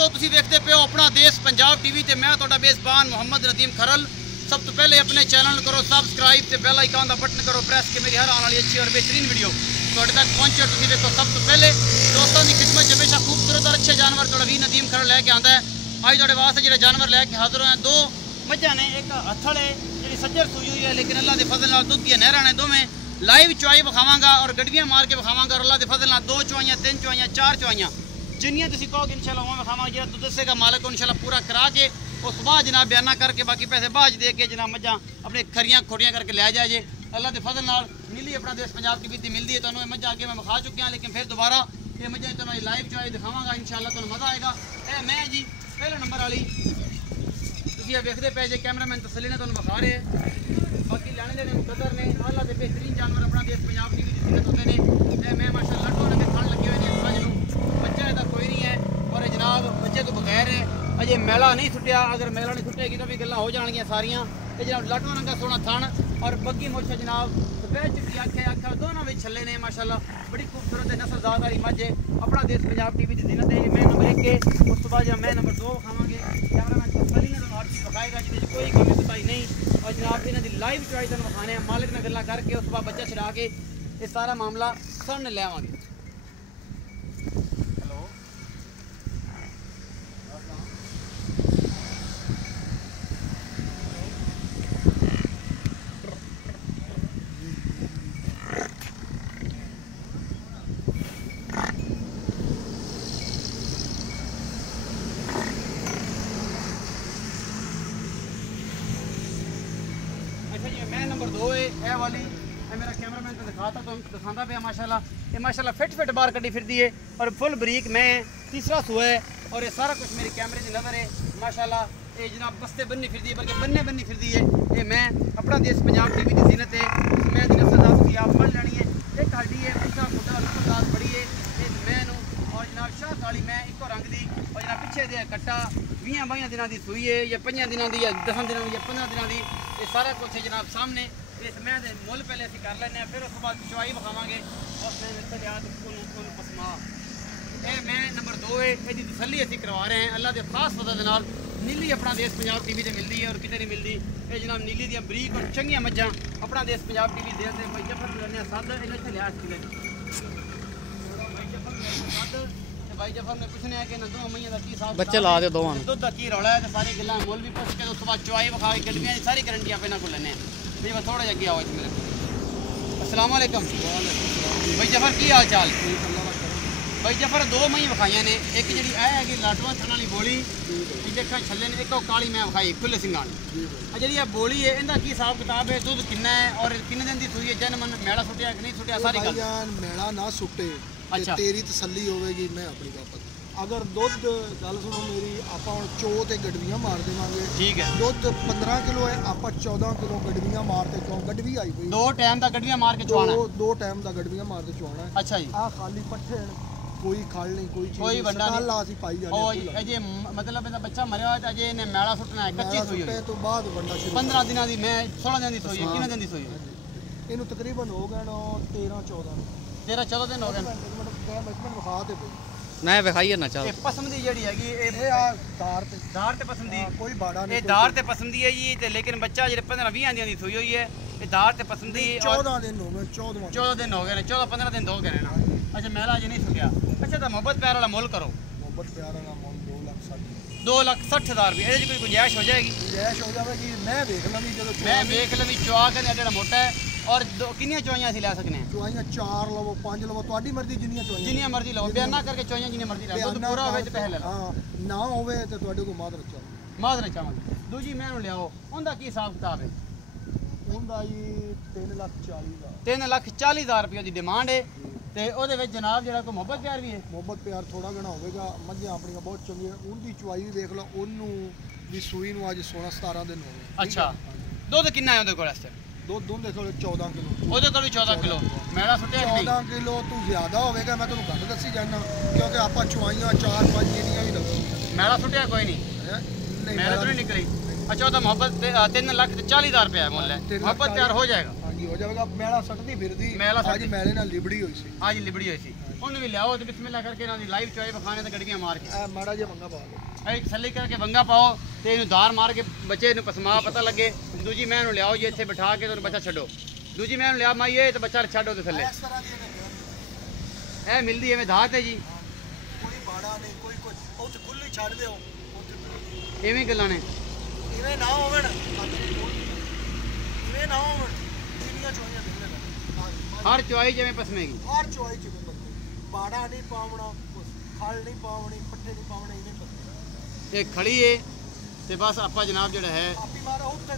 दोस्तों तुसी देखते पे हो अपना देश पंजाब टीवी ते मैं तुहाडा मेज़बान मोहम्मद नदीम खरल। सब तो पहले अपने चैनल करो सब्सक्राइब ते बेल आइकन का बटन करो प्रेस के मेरी हर आने वाली अच्छी और बेहतरीन वीडियो तुहाडे तक पहुंचे। तुसी देखो सब तो पहले दोस्तों की खिदमत च हमेशा खूबसूरत और अच्छे जानवर तुहाडा वी नदीम खरल लैके आंदा है। अज तुहाडे वास्ते जिहड़े जानवर लैके हाजिर हैं, दो मझां ने, एक हथड़ है जिहड़ी सज्जर सूई हुई है, लेकिन अल्लाह के फजल नाल दुध दी नहरां ने। दोवें लाइव चुआई विखावांगा और गड्डियां मार के विखावांगा और अल्लाह के फजल नाल 2 चुआइयां 3 चुआइयां 4 चुआइयां जिन्नियां तुसीं कहोगे इंशाल्लाह उवें विखावांगा। जिहड़ा दुध दसेगा मालिक इंशाल्लाह पूरा करा के उस बाद जनाब बयाना करके बाकी पैसे बाज दे के जनाब मझां अपने खरियां खोड़ियां करके लै जाए जे। अल्लाह के फजल नाल नीली अपना देश पंजाब की बीती मिलती है। तुहानूं मझां अगे मैं विखा चुकिया, लेकिन फिर दोबारा ये मझां तुहानूं लाइव चुआई दिखावांगा इंशाल्लाह, तुहानूं मज़ा आएगा। ए मैं जी पहले नंबर वाली तुसीं वेखदे पे जे कैमरामैन तसल्ली ने तुहानूं विखा रहे हैं। बाकी लैने देने मुकद्दर ने अल्लाह के बेहतरीन जानवर अपना देश पंजाब टीवी की जिन्नत होते हैं। मैं माशाअल्लाह लट्टू ने खान लगे हुए हैं। समझ लूँ बच्चा इसका कोई नहीं है और जनाब बच्चे तो बगैर है, अजे मैला नहीं सुटिया। अगर मैला नहीं सुटेगी तो भी गल्लां हो जाएंगियां सारियां। तो जनाब लाटू रंगा सोना थन और बग्गी मुछ जनाब सफेद चिट्टी अख दोनों में छले ने माशाअल्लाह बड़ी खूबसूरत है। नस्लजात वाली मझ है अपना देश पंजाब टीवी की जिन्नत है। मैं नंबर 1 के उस तो बाद मैं नंबर 2 विखावांगे। कैमरामैन तसल्ली ने हर चीज़ विखाएगा जिसे कोई कमी बताई नहीं। और जनाब इन्हों की लाइव चुआई तुहानूं विखाने मालिक ने गल्लां करके उस बाद बच्चा छड़ा के ये सारा मामला सामने ले आवांगे। मैं नंबर 2 है ए वाली है मेरा कैमरामैन तो दिखाता तो दिखाता पे माशाल्लाह। ये माशाल्लाह फिट बार कटी फिरती है और फुल बरीक मैं तीसरा सुआ है और ये सारा कुछ मेरी कैमरे की नज़र है माशाल्लाह। ये जनाब बस्ते बननी फिरती है बल्कि बननी फिरती है। ये मैं अपना देश पंजाब टीवी की जीनत है। मैं दी नस्ल आप पढ़ लेनी है। एक हड्डी है पिछा खुदा नस्लदार बड़ी है ये मैनू और जनाब शाह काली मैं इको रंग दी और जनाब पिछे दे कट्टा 20-22 दिनों की सूई है या 5 दिनों की या 10 दिनों की या 15 दिनों की। ये सारा कुछ है जनाब सामने। इस मैं मुल पहले असीं कर लें फिर उस बाद चुआई विखावांगे और मैं याद पसमा ये मैं नंबर 2 है यदि तसल्ली असीं करवा रहे हैं अल्लाह के खास फजल नाल। नीली अपना देश पंजाब टीवी से मिलती है और कितने नहीं मिलती। ये जनाब नीली दी बरीक और चंगियां मझां अपना देश पंजाब टीवी दे भाई जफर करने सद इन्हें इतने लिहाज भाई जफर ने पूछने है कि दो महीने का की साहब बच्चे ला दे दो दुध का की रौला है। तो सारी गल्लां मुल भी पुछ के उस बाद चुआई विखा के गड्डियां की सारी गारंटियां पे को लेने नहीं। मैं थोड़ा जगह आओ मेरे अस्सलाम वालेकुम भाई जफर की हाल चाल। भाई जफर 2 मही विखाइया ने, एक जी है कि लाटवा थन वाली बोली देखा छले ने, एक काली मैं विखाई खुले सिंगां जी बोली है। इनका की हिसाब किताब है, दुध किन्ना है और किन्ने दिन की सूई है, जनमन मैला सुटिया कि नहीं सुटिया सारी गल मैला ना सुटे। अच्छा तेरी तसल्ली होगी मैं अपनी वापस अगर दुध गल सुनो मेरी आप चो ते गडवियां मार देवांगे। ठीक है दुध 15 किलो है आप 14 किलो गडवियां मारते चो गडवी आई हुई 2 टाइम का गडवियां मार के चुआना 2 टाइम का गडवियां मार के चुआना है। अच्छा जी आ खाली पट्ठे कोई खड़ नहीं कोई चीज कोई बंदा नहीं पाई जाने ओ अजे मतलब इहदा बच्चा मरिया है अजे इन्हें मैला सुटना है कच्ची सूई है तो बाद वंडा शुरू 15 दिनों दी मैं 16 दिन दी सूई है। कितने दिन दी सूई है इनु तकरीबन हो गए 13-14 दिन हो गए। मैं विखाई ना चल पसंद दी जेडी हैगी ए दार ते पसंद दी कोई बाड़ा नहीं ए दार ते पसंद दी है जी ते लेकिन बच्चा जेडे 15-20 दिन दी सूई हुई है ये दार ते पसंद दी 14 दिन हो गए 14 दिन हो गए ने 14-15 दिन हो गए ना। अच्छा मैला अजे नहीं सुटिया। अच्छा तो मोहब्बत प्यार वाला मुल करो। मोहब्बत प्यार वाला मुल 2,60,000 2,60,000 रुपये ये कोई गुंजाइश हो जाएगी? गुंजाइश हो जाएगी मैं देख लवी जो मैं देख लवी चुआ के जेड़ा मोटा है और कितनी चुआइयां सी ले सकने हैं? चुआइयां 4 लवो 5 लवो तुम्हारी मर्जी जिन्नियां मर्जी लो बयाना करके चुआइयां जिन्नी मर्जी लो दुध पूरा होवे ते पैसे ले लो। हां ना होवे ते ਤੁਹਾਡੇ को माद रचा दूजी मैं लियाओ उनका की हिसाब किताब है? उनका जी 3,40,000 3,40,000 रुपये की डिमांड है ते ओदे विच जनाब जेड़ा कोई मोहब्बत प्यार भी है? मोहब्बत प्यार थोड़ा घना होगा मझां अपनी बहुत चंगी उनकी चुआई भी देख लो ओनू भी सूई नु आज 16-17 दिन हो गए। अच्छा दुध कितना है ओदे कोल इस दुध दोंदे कोल 14 किलो ओदे कोल भी 14 किलो मैला सुटिया कि नहीं? 14 किलो तू ज्यादा होगा मैं तेन घट दसी जाना क्योंकि आप चुआइयां 4-5 जिन्नियां भी दसी मैला सुटिया कोई नहीं मैला तो नहीं निकली। अच्छा तो मोहब्बत 3,40,000 रुपया है मुल है मोहब्बत प्यार हो जाएगा? हो जाएगा। मैला सटदी फिरदी मैला आज मैले नाल लिबड़ी हुई सी आज लिबड़ी हुई सी ਉਹਨੂੰ ਵੀ ਲਿਆਓ ਤੇ ਬਿਸਮਿਲ੍ਲਾ ਕਰਕੇ ਇਹਨਾਂ ਦੀ ਲਾਈਵ ਚੋਏ ਵਿਖਾਣੇ ਤੇ ਗੜੀਆਂ ਮਾਰ ਕੇ ਮਾੜਾ ਜਿਹਾ ਵੰਗਾ ਪਾ ਲਓ ਇਹ ਤਸੱਲੀ ਕਰਕੇ ਵੰਗਾ ਪਾਓ ਤੇ ਇਹਨੂੰ ਧਾਰ ਮਾਰ ਕੇ ਬੱਚੇ ਨੂੰ ਪਸਮਾ ਪਤਾ ਲੱਗੇ। ਦੂਜੀ ਮੈਂ ਇਹਨੂੰ ਲਿਆਓ ਜੀ ਇੱਥੇ ਬਿਠਾ ਕੇ ਤੁਹਾਨੂੰ ਬੱਚਾ ਛੱਡੋ। ਦੂਜੀ ਮੈਂ ਇਹਨੂੰ ਲਿਆ ਮਾਈਏ ਤੇ ਬੱਚਾ ਛੱਡੋ ਤੇ ਥੱਲੇ। ਇਸ ਤਰ੍ਹਾਂ ਦੀ ਇਹ ਮਿਲਦੀ ਐਵੇਂ ਧਾਰ ਤੇ ਜੀ ਕੋਈ ਬਾੜਾ ਨਹੀਂ ਕੋਈ ਕੁਝ ਉੱਥੇ ਖੁੱਲੀ ਛੱਡ ਦਿਓ ਐਵੇਂ ਗੱਲਾਂ ਨੇ। ਇਵੇਂ ਨਾ ਹੋਵਣ ਇਵੇਂ ਨਾ ਹੋਵਣ ਜਿੰਨੀਆਂ ਚੋਈਆਂ ਨਿਕਲਣ ਹਰ ਚੁਆਈ ਜਿਵੇਂ ਪਸਮੇਗੀ ਹਰ ਚੋਈ ਜਿਵੇਂ ਪਸਮੇਗੀ ਬਾੜਾ ਨਹੀਂ ਪਾਉਣਾ ਖਲ ਨਹੀਂ ਪਾਉਣੀ ਪੱਠੇ ਨਹੀਂ ਪਾਉਣੇ ਇਵੇਂ ਪਸਮੇਗੀ। ਇਹ ਖੜੀ ਏ ਤੇ ਬਸ ਆਪਾਂ ਜਨਾਬ ਜਿਹੜਾ ਹੈ ਆਪੀ ਮਾਰਾ ਉੱਤੇ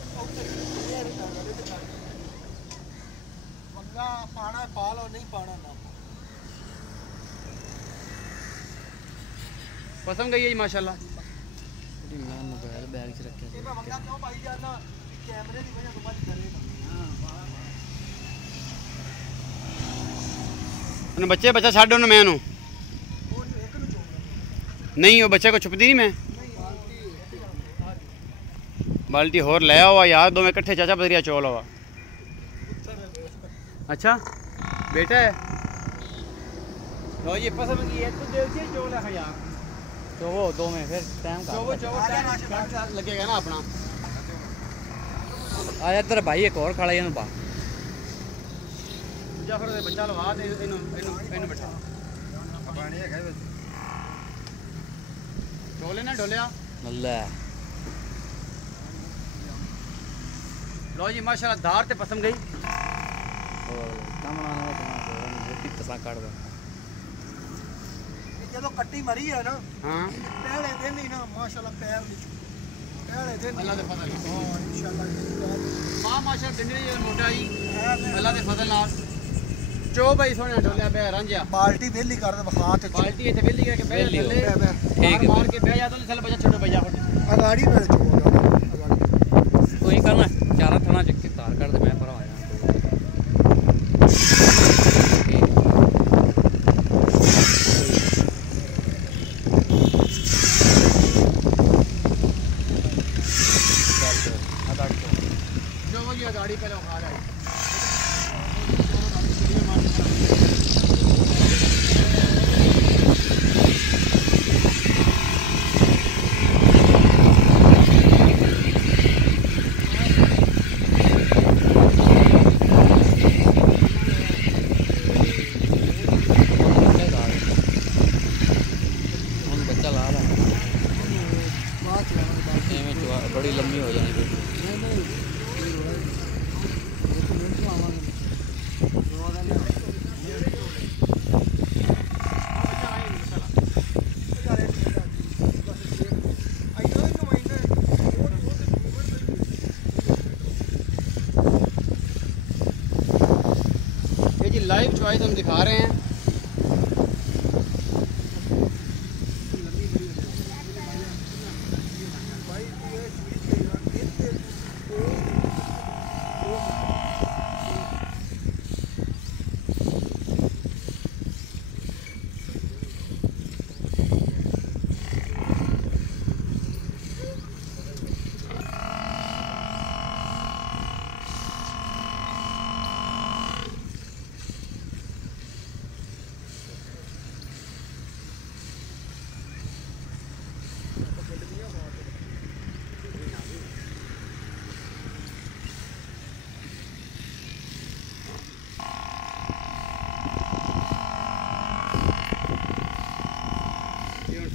ਵੰਗਾ ਪਾਣਾ ਪਾ ਲਓ ਨਹੀਂ ਪਾਣਾ ਨਾ पसंद गई है जी माशाल्लाह। मैं मोबाइल बैग च रखे ਇਹ ਮੈਂ ਵੰਗਾ ਕਿਉਂ ਪਾਈ ਜਾਣਾ ਕੈਮਰੇ ਦੀ ਵਜ੍ਹਾ ਤੋਂ ਬਚ ਕਰੇਗਾ। ਉਹਨੇ ਬੱਚੇ ਬੱਚਾ ਛੱਡ ਉਹਨੂੰ ਮੈਂ ਉਹਨੂੰ ਉਹ ਇੱਕ ਨੂੰ ਚੋਣਾ ਨਹੀਂ ਉਹ ਬੱਚੇ को छुपती नहीं मैं बाल्टी होर ले आओ यार दो में इकट्ठे चाचा बदरिया चौल हुआ। अच्छा बेटा है लो ये पसंद की है तो देखिए चौल है यार चोवो दो में फिर टाइम चौवो टाइम लगेगा ना अपना। आ इधर भाई एक और खड़ा है बा जाफर दे बच्चा लवा दे इनु इनु इनु बैठा ਪਾਣੀ ਹੈਗਾ ਵਿੱਚ चौले ना ढोलिया अल्लाह लो जी माशाल्लाह धार ते पसंद गई और कमना ना तो रोटी तसा काट दे ਜਦੋਂ ਕੱਟੀ ਮਰੀ ਹੈ ਨਾ हां ਪਹਿਲੇ ਦਿਨ ਹੀ ਨਾ ਮਾਸ਼ਾਅੱਲਾ ਪੈਰ ਨਹੀਂ ਚੁੱਕੇ ਪਹਿਲੇ ਦਿਨ अल्लाह दे फजल ਹਾਂ ਇਨਸ਼ਾਅੱਲਾ मां माशाल्लाह डिंडी जी मोटा जी अल्लाह दे फजल नाल चो भाई सोने ढोलिया बे रांझिया ਬਾਲਟੀ ਵੇਲੀ ਕਰ ਦੇ ਵਿਖਾ ਤੇ बाल्टी इथे वेली करके बह वेली हो। थल्ले ठीक है मार के बह जा तो चल बच्चा छोड़ो भैया ਅਗਾੜੀ ਨਾਲ ਚੋਗਾ ਅਗਾੜੀ कोई करना चारा थना चक्के तार कर दे मैं पर आ जाना जो वो ये गाड़ी पहले उठा रहा है बच्चा ला रहा ਬਾਅਦ ਚ ਲਾਵਾਂਗੇ है बड़ी लंबी हो जाएगी ਨਹੀਂ ਇੱਕ ਮਿੰਟ ਚ ਆਵਾਂਗੇ ये जी लाइव चॉइस हम दिखा रहे हैं।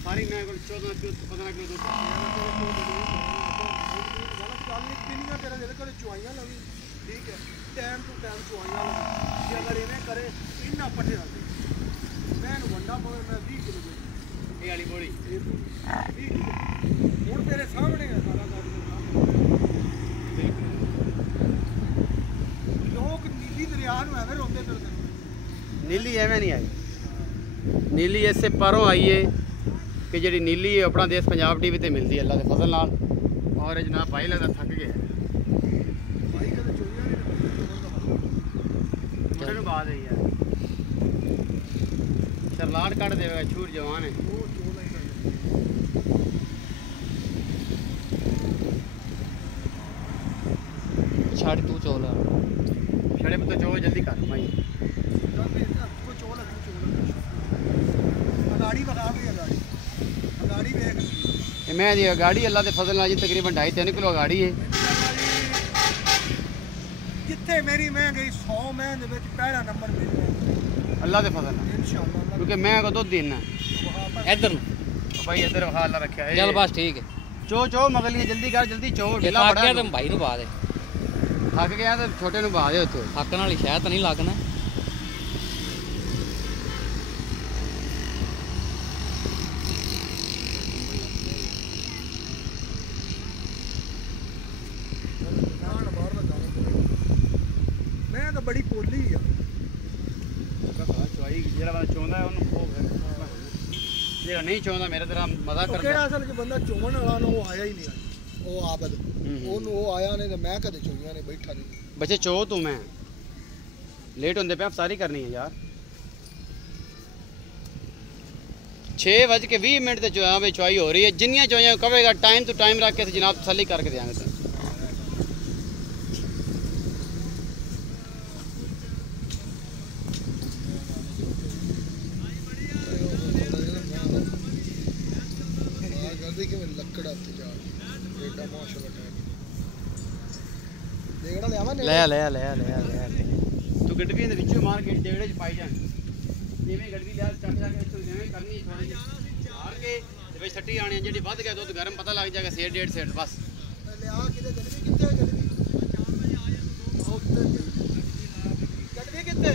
सारी मैं 14 किलो 15 किलो दूध ਤੇਰੇ ਜਿਹੜੇ ਕੋਲ ਚੁਆਈਆਂ ਲਵੀ ਠੀਕ ਹੈ ਟਾਈਮ ਟੂ ਟਾਈਮ ਚੁਆਈਆਂ ਲਵੀ ਜੇ ਅਗਰ ਇਹਨੇ ਕਰੇ ਇੰਨਾ ਪੱਠੇ ਦਾ ਮੈਂ ਇਹਨੂੰ ਵੰਡਾ ਪਵੇ ਮੈਂ 20 ਕਿਲੋ ਦੇ ये वाली बोली 20 ਕਿਲੋ ਹੁਣ ਤੇਰੇ ਸਾਹਮਣੇ ਹੈ ਸਾਰਾ ਕੰਮ ਲੋਕ ਨੀਲੀ ਦਰਿਆ ਨੂੰ ਐਵੇਂ ਰੋਂਦੇ ਫਿਰਦੇ ਨੇ नीली एवं नहीं आई नीली इससे परों आई है कि जी नीली है अपना देश पंजाब टीवी ते मिलती है अल्लाह के फजल नाल और जनाब भाई लगता थक गया ਭਾਈ ਕਦੇ ਚੋਰੀਆਂ ਨਹੀਂ मुंडे बाद है यार शरलाट कट देगा छूर जवान है ਉਹ ਚੋਲਾ ਹੀ ਕਰਦੇ छाड़ी तू चोला छड़े पे तो जो जल्दी कर भाई ਕੋਈ ਚੋਲਾ गाड़ी बता गई गाड़ी गाड़ी देख मैं जी गाड़ी अल्लाह के फजल नाल जी तकरीबन 2.5-3 किलो गाड़ी है जिथे मेरी मैं गई 100 मैं दे विच पहला नंबर मिल गया अल्लाह के फजल नाल इंशाअल्लाह क्योंकि मैं को दुध देना इधर भाई इधर वखा अल्लाह रखा है चल बस ठीक है चो चो मगली जल्दी कर जल्दी चो ढिला थक बड़ा गया तुम भाई नु पा दे थक गया तो छोटे नु पा दे उत्ते थकन वाली शायद नहीं लगना मैं तो बड़ी पोली है चवाई जेड़ा बंदा चोंदा है ओनू जेड़ा नहीं चोंदा मेरे तरह मजा करदा केड़ा असल च बंदा चोमन वाला नो आया ही नहीं ओ आबद ओनू ओ आया ने ते मैं कदे चोइयां ने बैठा नहीं बच्चे चो तू मैं लेट होंदे पे अफसारी करनी है यार 6:20 ते जो भाई चवाई हो रही है जिन्नियां चवाइयां कवेगा टाइम टू टाइम रख के जनाब तसल्ली करके देंगे लकड़ा जा एडा माशाल्लाह देखड़ा ले आवा ले ले ले ले ले तू गड्डियां दे विचों मार के डेगड़े च पाई जान इवें गड्डी लिया चक जाके इथों इवें करनी थोड़ी मार के ते विच सट्टी आनी जेडी वध गया दुध गरम पता लग जाएगा सेर डेढ़ सेर बस ले आ किते गड्डी किते गड्डी किते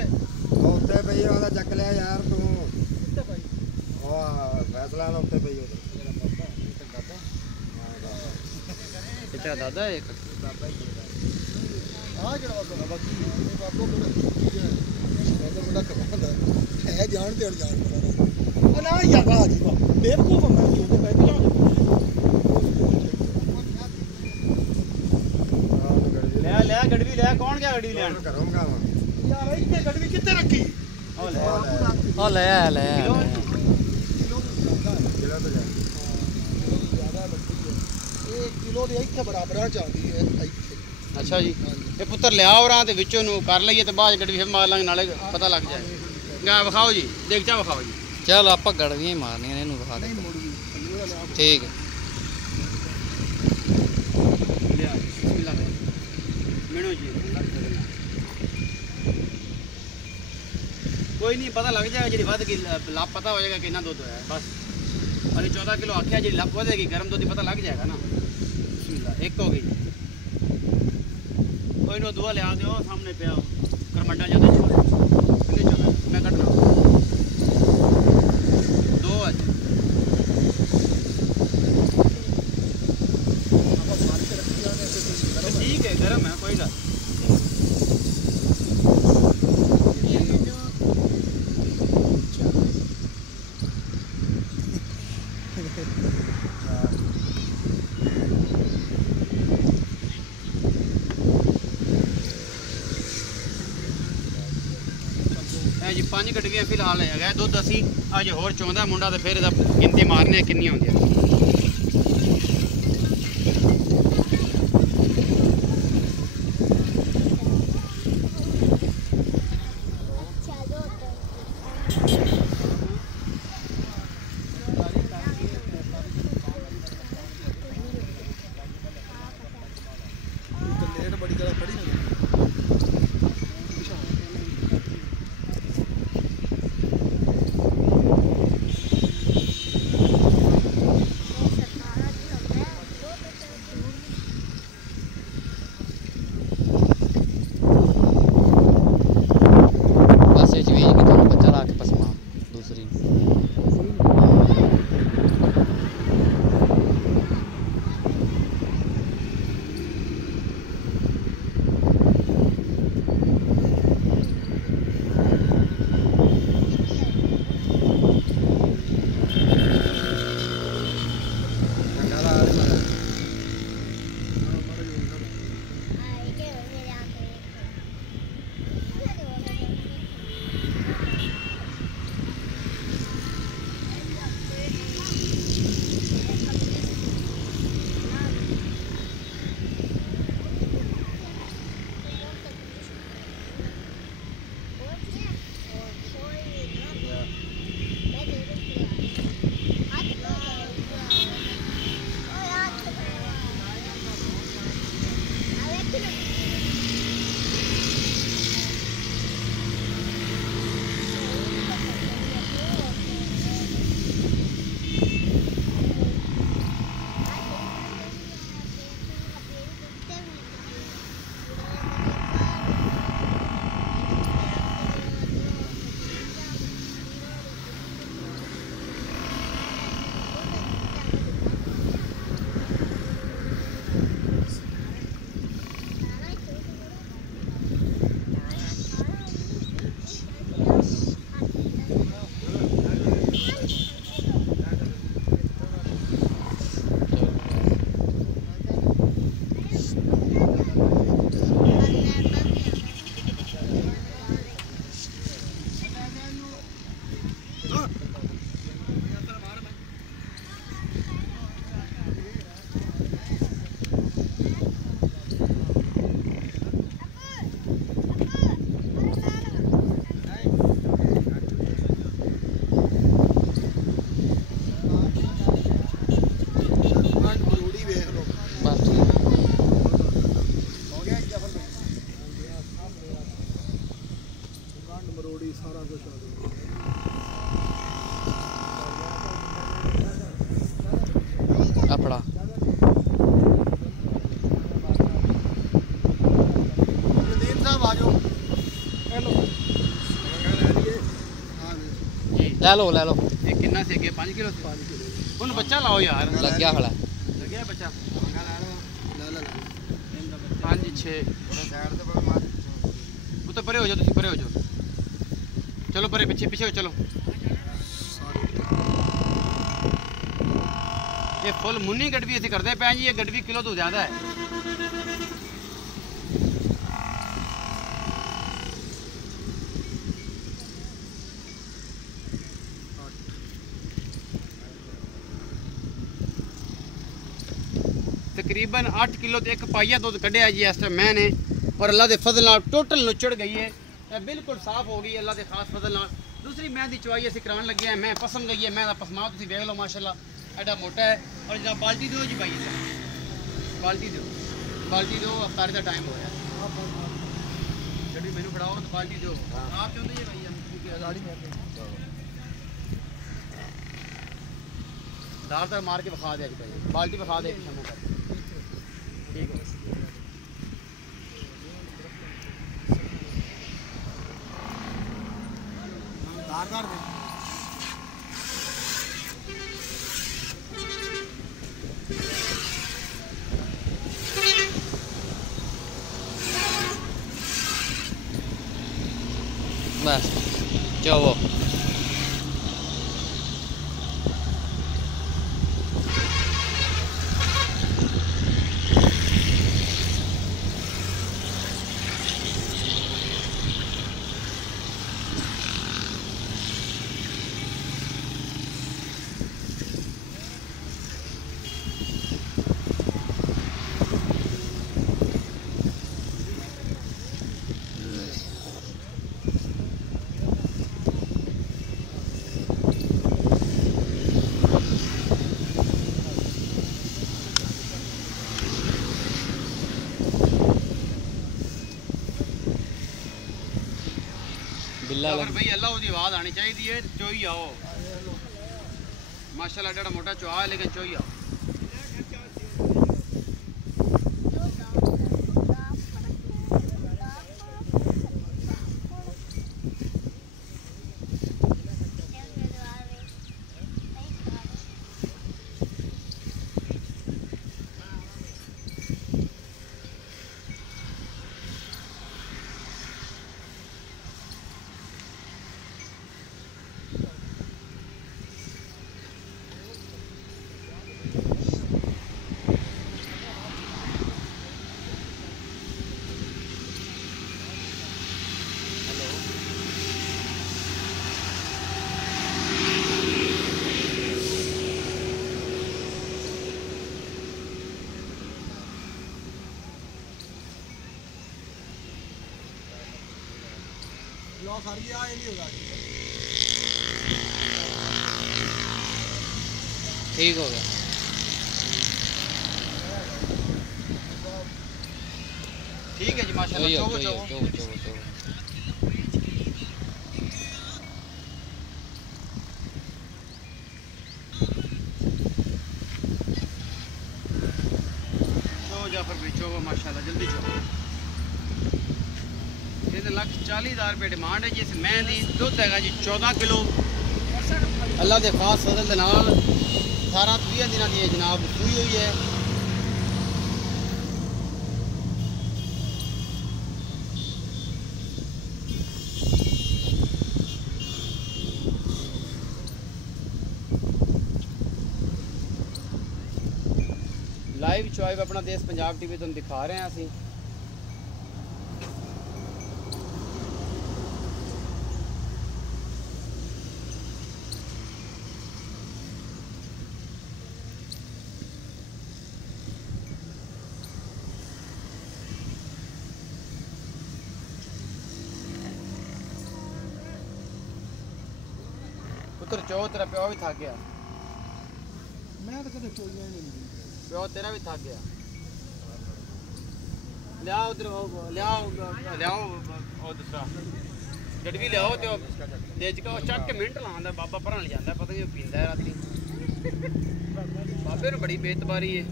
ਉੱਤੇ ਪਈ ਉਹਦਾ ਚੱਕ ਲਿਆ ਯਾਰ ਤੂੰ किते भाई ਉਹ ਫੈਸਲਾ ਦਾ ਉੱਤੇ ਪਈ ਉਹਦੇ कितना दादा एक ਬਾਬਾ ਜੀ आ जड़ा बाबा की बाबा बड़ा बाबा बड़ा कमाल है जान ते जान ओ ना यार बाजी बा बेवकूफ मैं क्यों ते पैदल आ ले ले गड्डी ले कौन गया गड्डी लेन ਘਰੋਂ ਗਾਵਾਂ यार इतने गड्डी किते रखी ओ ले ओ ले ले किलो ਕਿਲੋ ਤੋਂ ਜਾ ज्यादा लगती है 1 किलो ਦੇ ਇੱਥੇ ਬਰਾਬਰ ਜਾਂਦੀ ਹੈ ਇੱਥੇ अच्छा जी ये पुत्र ले आओ रहा ते विचों नु कर लईए ते बाद गड्डी फिर मार लांगे नाले पता लग जाए गा विखाओ जी देखचा विखाओ जी चल आप गड़वियां ही मारनियां ने इनू दिखा दे ठीक है ले आ बिस्मिल्लाह मेनू जी कोई नहीं पता लग जाएगा जी वध की लाभ पता हो जाएगा कितना दूध है बस अरे 14 किलो आखिया जी लाभ वधेगी गर्म दूध पता लग जाएगा ना बिस्मिल्लाह एक हो गई कोई नो दुआ ले आ दो सामने पे आओ करमंडल ज्यादा कितने चल मैं कट रहा हूं दो आज ठीक है गर्म है कोई बात जी 5 गड्डियां फिलहाल है दुध असी अज होर चौंदा मुंडा तो फिर गिनती मारने किन्नी होंदी लेट बड़ी जगह पड़ी ना ले लो ये कितना से गया 5 किलो से 5 किलो उन बच्चा लाओ यार लग गया खड़ा लग गया बच्चा ला 5 6 साइड से पर मार वो तो परे हो जाओ तुम परे हो जाओ चलो परे पीछे पीछे हो चलो ये फुल मुन्नी गडवी ऐसे करते हैं जी ये गडवी किलो तो ज़्यादा है तकरीबन 8 किलो तो एक पाइया दुध कढ़िया जी इस टाइम मैंने और अल्लाह के फजल नाल टोटल नुचड़ गई है बिल्कुल साफ हो गई अल्लाह के खास फजल नाल दूसरी मैं दी चुवाई असी करान लगे हैं मैं पसम गई है मैं पसमाओ तुम देख लो माशाल्लाह एडा मोटा है और जनाब बाल्टी दो जी भाई बाल्टी दो अफ्तारी का टाइम हो गया जब मैनू फड़ाओ तो बाल्टी दो आप चाहते जी भाई दाल तक मार के बखा दिया जी भाई बाल्टी बखा दे शमो कर ठीक है धारदार दे बस जाओ अगर भाई अल्लाह की आवाज़ आनी चाहिए चोई आओ माशाल्लाह एडा मोटा चुहा है लेकिन चोई आओ लॉस आ रही है ये नहीं होगा ठीक हो गया ठीक है जी माशाल्लाह चो जाफर भाई चो माशाल्लाह जल्दी चो 1,40,000 रुपये डिमांड है जिस मैं दी दुध है जी 14 किलो अल्लाह के खास फजल के नाल 18-20 दिनों की जनाब सूई हुई है लाइव चॉइस अपना देश पंजाब टीवी तुम दिखा रहे हैं असी पुत्र चो तेरा प्यो भी थक गया मैं तो कदे चोइयां नहीं मिलदी प्यो तेरा भी थक गया लियाओ उधर लियाओ और दूसरा गड़वी लियाओ तो तेज का चक के मिनट लांदा बाबा भरन जाता पता नहीं पींदा है राती बाबे नूं बड़ी बेतबारी है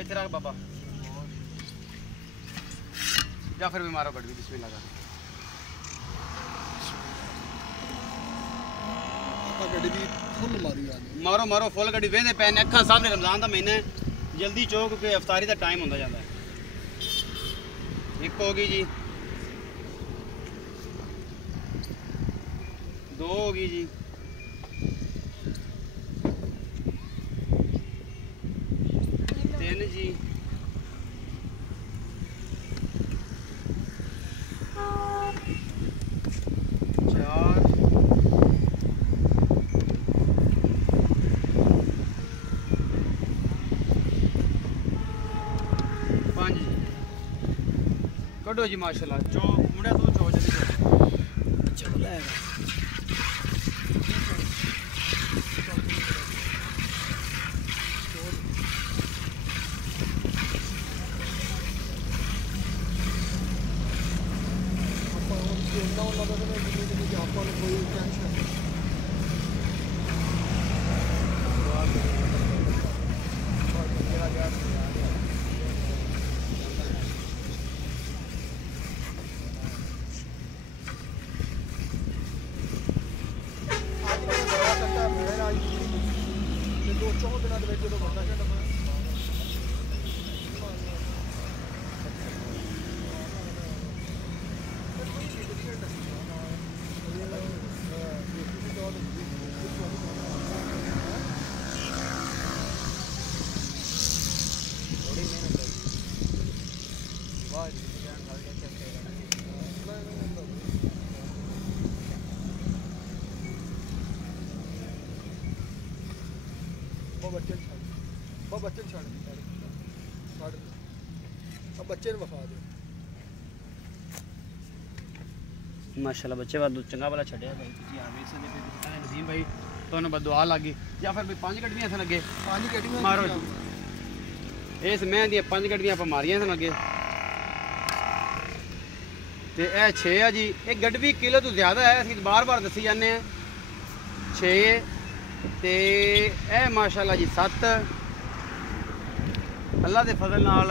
इधर आ बाबा या फिर भी मारो गड़वी बिस्मिल्लाह कर गड्डी फुल मारी मारो मारो फुल गड्डी वेंदे पै ने अखां सामने रमजान दा महीना है जल्दी चौक के अफतारी का टाइम होंदा जांदा है एक हो गई जी 2 हो गई जी 3 जी 4 5 जी कटो जी माशाल्लाह चो मुंडा तू चो जल्दी चलो लेगा कोई टेंशन बच्चे बच्चे ने वफा दे माशाल्लाह बच्चे वाला चंगा वाला छड़िया भाई तुझी आ वेख सकदे पे कहने नसीम भाई तोने बद दुआ लगी या फिर भाई 5 गड्डियां सन लगे 5 गड्डियां मारो इस मैं दी 5 गड्डियां पर मारियां सन लगे ते ए 6 है जी एक गड्डी किलो तो ज्यादा है असि बार-बार दसी जाने हैं 6 ते ए माशाल्लाह जी 7 अल्लाह के फजल नाल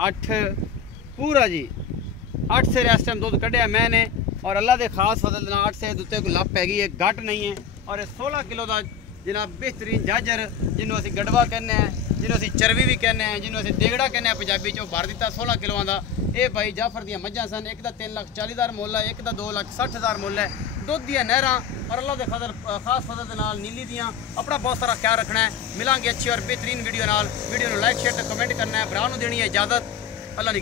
8 पूरा जी 8 से इस टाइम दुध कढ़िया मैंने और अल्लाह के खास फजल नाल 8 से दुते को लप हैगी है घट नहीं है और 16 किलो का जनाब बेहतरीन जाजर जिन्हों असी गड़वा कहने हैं जिन्हों असी चरवी भी कहने हैं जिन्हों असी देगड़ा कहने हैं पंजाबी चो भर दिता 16 किलों का ये भाई जाफर दियाँ मझां सन एक का 3,40,000 मुल है एक का 2,60,000 मुल है दुध दियाँ नहरां और अल्लाह के फजल खास फजल के नाल नीली दियाँ अपना बहुत सारा ख्याल रखना है मिलांगे अच्छी और बेहतरीन वीडियो नाल वीडियो लाइक शेयर कमेंट करना है भरा देनी है इजाजत अल्लाह